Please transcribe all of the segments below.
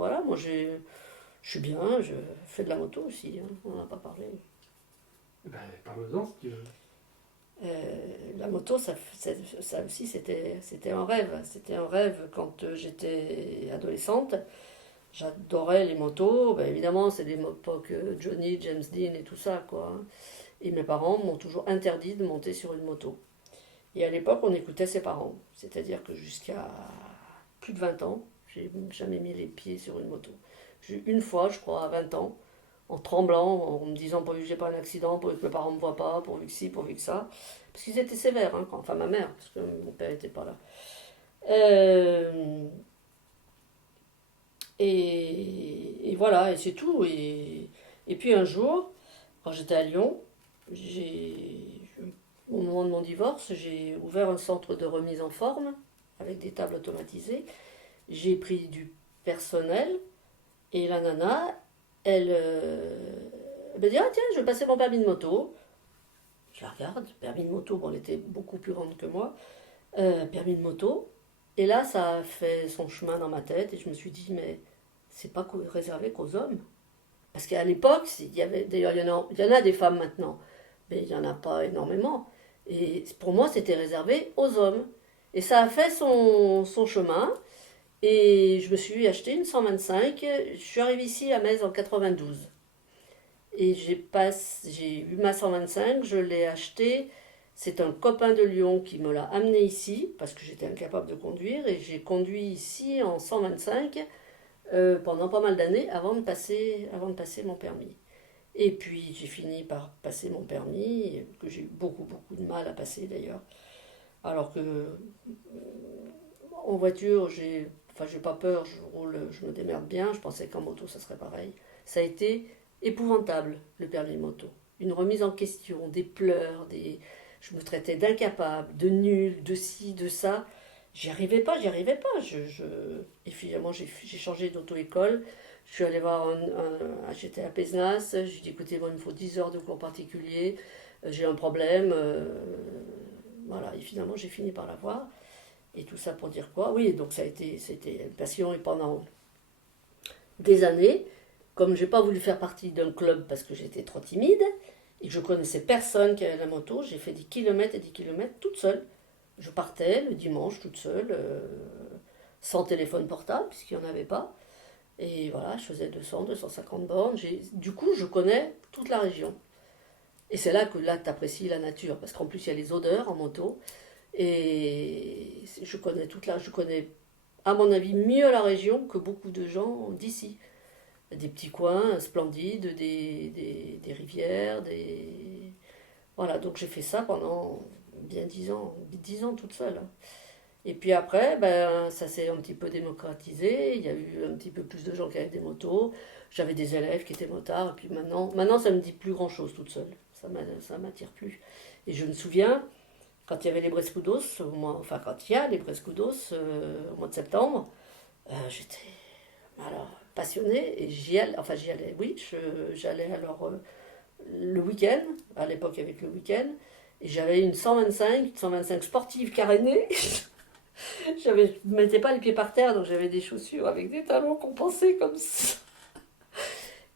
voilà, moi je suis bien, je fais de la moto aussi, hein, on n'en a pas parlé. Ben, parle-en si tu veux. La moto, ça aussi, c'était un rêve. C'était un rêve quand j'étais adolescente. J'adorais les motos. Ben, évidemment, c'est l'époque Johnny, James Dean et tout ça, quoi, hein. Et mes parents m'ont toujours interdit de monter sur une moto. Et à l'époque, on écoutait ses parents. C'est-à-dire que jusqu'à plus de 20 ans, j'ai jamais mis les pieds sur une moto. J'ai eu une fois, je crois, à 20 ans, en tremblant, en me disant pourvu que j'ai pas un accident, pourvu que mes parents me voient pas, pourvu que ci, pourvu que ça. Parce qu'ils étaient sévères, hein, enfin ma mère, parce que mon père n'était pas là. Euh, et voilà, et c'est tout. Et puis un jour, quand j'étais à Lyon, au moment de mon divorce, j'ai ouvert un centre de remise en forme avec des tables automatisées. J'ai pris du personnel et la nana, elle me dit: ah tiens, je vais passer mon permis de moto. Je la regarde, permis de moto, bon, elle était beaucoup plus grande que moi, permis de moto. Et là, ça a fait son chemin dans ma tête et je me suis dit: mais c'est pas réservé qu'aux hommes. Parce qu'à l'époque, il y avait, d'ailleurs, il y en a des femmes maintenant, mais il n'y en a pas énormément. Et pour moi, c'était réservé aux hommes. Et ça a fait son chemin. Et je me suis acheté une 125. Je suis arrivée ici à Metz en 92. Et j'ai eu ma 125, je l'ai achetée. C'est un copain de Lyon qui me l'a amené ici, parce que j'étais incapable de conduire. Et j'ai conduit ici en 125 pendant pas mal d'années avant de passer mon permis. Et puis j'ai fini par passer mon permis, que j'ai eu beaucoup, beaucoup de mal à passer d'ailleurs. Alors que en voiture, j'ai pas peur, je roule, je me démerde bien. Je pensais qu'en moto, ça serait pareil. Ça a été épouvantable, le permis moto. Une remise en question, des pleurs, je me traitais d'incapable, de nul, de ci, de ça. J'y arrivais pas. Et finalement, j'ai changé d'auto-école. Je suis allée voir j'étais à Pézenas. Je lui ai dit: écoutez, moi, il me faut 10 heures de cours particuliers. J'ai un problème. Voilà. Et finalement, j'ai fini par l'avoir. Et tout ça pour dire quoi? Oui, donc c'était une passion. Et pendant des années, comme j'ai pas voulu faire partie d'un club parce que j'étais trop timide et que je connaissais personne qui avait la moto, j'ai fait des kilomètres et des kilomètres toute seule. Je partais le dimanche toute seule, sans téléphone portable, puisqu'il n'y en avait pas. Et voilà, je faisais 200, 250 bornes. Du coup, je connais toute la région. Et c'est là que là, tu apprécies la nature, parce qu'en plus, il y a les odeurs en moto. Et je connais, à mon avis, mieux la région que beaucoup de gens d'ici. Des petits coins splendides, des rivières, Voilà, donc j'ai fait ça pendant bien 10 ans toute seule, hein. Et puis après, ben, ça s'est un petit peu démocratisé, il y a eu un petit peu plus de gens qui avaient des motos, j'avais des élèves qui étaient motards, et puis maintenant ça me dit plus grand-chose toute seule, ça m'attire plus. Et je me souviens, quand il y avait les Brescudos, enfin quand il y a les Brescudos au mois de septembre, j'étais alors passionnée et j'y allais, oui, j'allais alors le week-end, à l'époque avec le week-end, et j'avais une 125 sportive carénée. Je ne mettais pas les pieds par terre, donc j'avais des chaussures avec des talons compensés comme ça.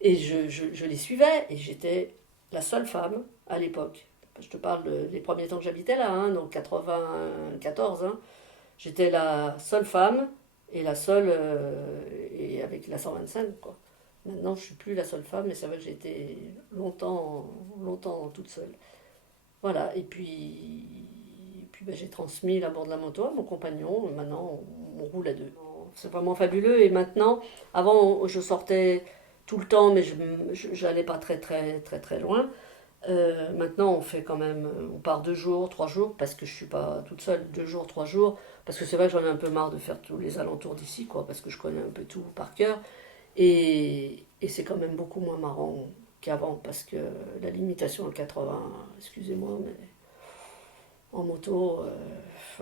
Et je les suivais, et j'étais la seule femme à l'époque. Je te parle des premiers temps que j'habitais là, hein, donc 94. Hein. J'étais la seule femme et la seule et avec la 125 quoi. Maintenant, je suis plus la seule femme, mais c'est vrai que j'ai été longtemps toute seule. Voilà, et puis ben, j'ai transmis la bord de la moto à mon compagnon. Maintenant, on roule à deux. C'est vraiment fabuleux. Et maintenant, avant, je sortais tout le temps, mais je n'allais pas très loin. Maintenant, on fait quand même, on part 2 jours, 3 jours, parce que je suis pas toute seule, 2 jours, 3 jours, parce que c'est vrai que j'en ai un peu marre de faire tous les alentours d'ici, quoi, parce que je connais un peu tout par cœur, et c'est quand même beaucoup moins marrant qu'avant, parce que la limitation à 80, excusez-moi, mais en moto,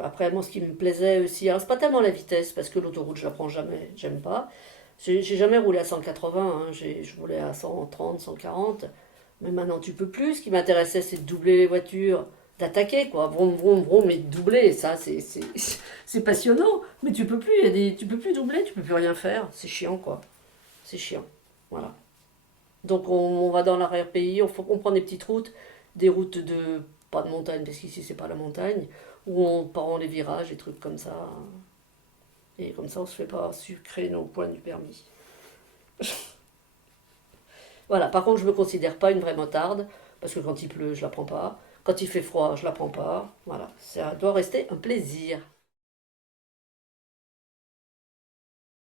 après, moi, ce qui me plaisait aussi, alors c'est pas tellement la vitesse, parce que l'autoroute, je la prends jamais, j'aime pas. J'ai jamais roulé à 180, hein, je roulais à 130, 140. Mais maintenant, tu peux plus. Ce qui m'intéressait, c'est de doubler les voitures d'attaquer, quoi. Vroom, vroom, vroom, et de doubler, ça, c'est passionnant. Mais tu peux plus, tu peux plus doubler, tu peux plus rien faire. C'est chiant, quoi. C'est chiant. Voilà. Donc on va dans l'arrière-pays, on prend des petites routes, des routes de, pas de montagne, parce qu'ici c'est pas la montagne, où on prend les virages, des trucs comme ça. Et comme ça on se fait pas sucrer nos points du permis. Voilà, par contre je me considère pas une vraie motarde, parce que quand il pleut je la prends pas, quand il fait froid je la prends pas. Voilà, ça doit rester un plaisir.